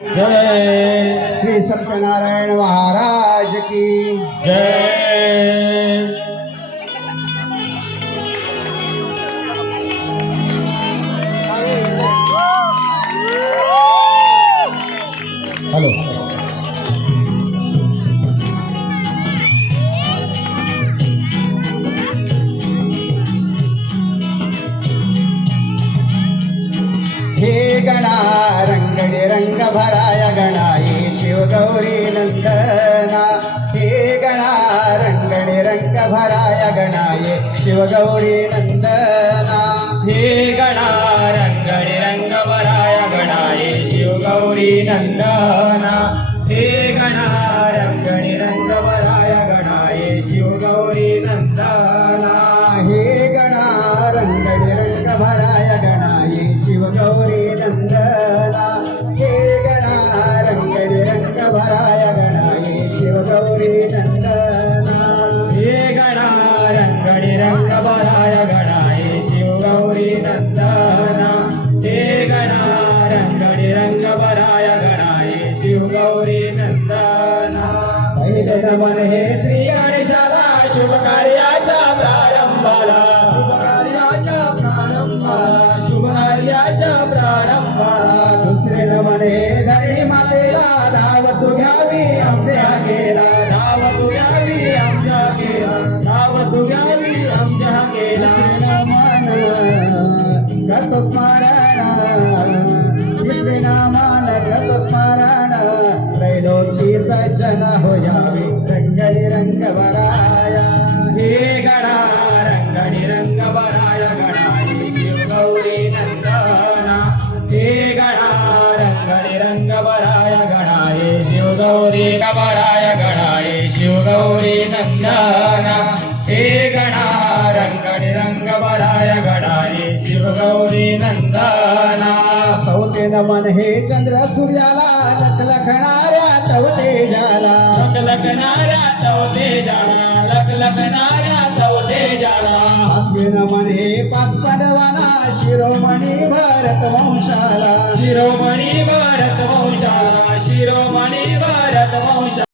जय श्री सत्यनारायण महाराज की जय। हॅलो हे गणा रंगणे रंग भराय गणाये शिवगौरी नंदना हे गणा रंगणे रंग भराय गणाये शिवगौरी नंदना हे गणा रंगणे रंग भराय गणाये शिवगौरी नंदना हे गणा रंगणे रंग भराय गणाये शिवगौरी नंदना हे गणा रंगणे रंग भराय गणाये शिवगौरी नंदना हे गणा रंगणे रंग भराय गणाये शिवगौरी नंदना हे गणा रंगणे रंग भराय गणाये शिवगौरी नंदना हे गणा रंगणे रंग भराय गणाये शिवगौरी नंदना पहिले नमन हे श्री गणेशाला शुभ कार्याच्या प्रारंभाला शुभ कार्याच्या प्रारंभाला दुसरे नमन हे धरणी मातेला धावत घ्यावी आमच्या गेला धावत घ्यावी आमच्या गेला धावत घ्यावी आमच्या गेला नमन करतो स्मरण तिसरे नामान करतो स्मरण त्रैलोकी सज्जन होयावे रंगणी रंग भराया हे गणा रंगणी रंग भराय गणाये शिवगौरी नंदना हे गणा रंगणी रंग भराय गणाये शिवगौरी भराय गणाये शिवगौरी नंदना हे गणा रंगणी रंग भराय गणाये शिवगौरी नंदना चौथे नमन हे चंद्र सूर्याला लखलखणाऱ्या तवतेजाला लखलखणाऱ्या तवतेजाला लखलखणाऱ्या तवतेजाला पाचवे नमन हे पाच पांडवांना शिरोमणी भरत वंशाला शिरोमणी भरत वंशाला शिरोमणी भरत वंशाला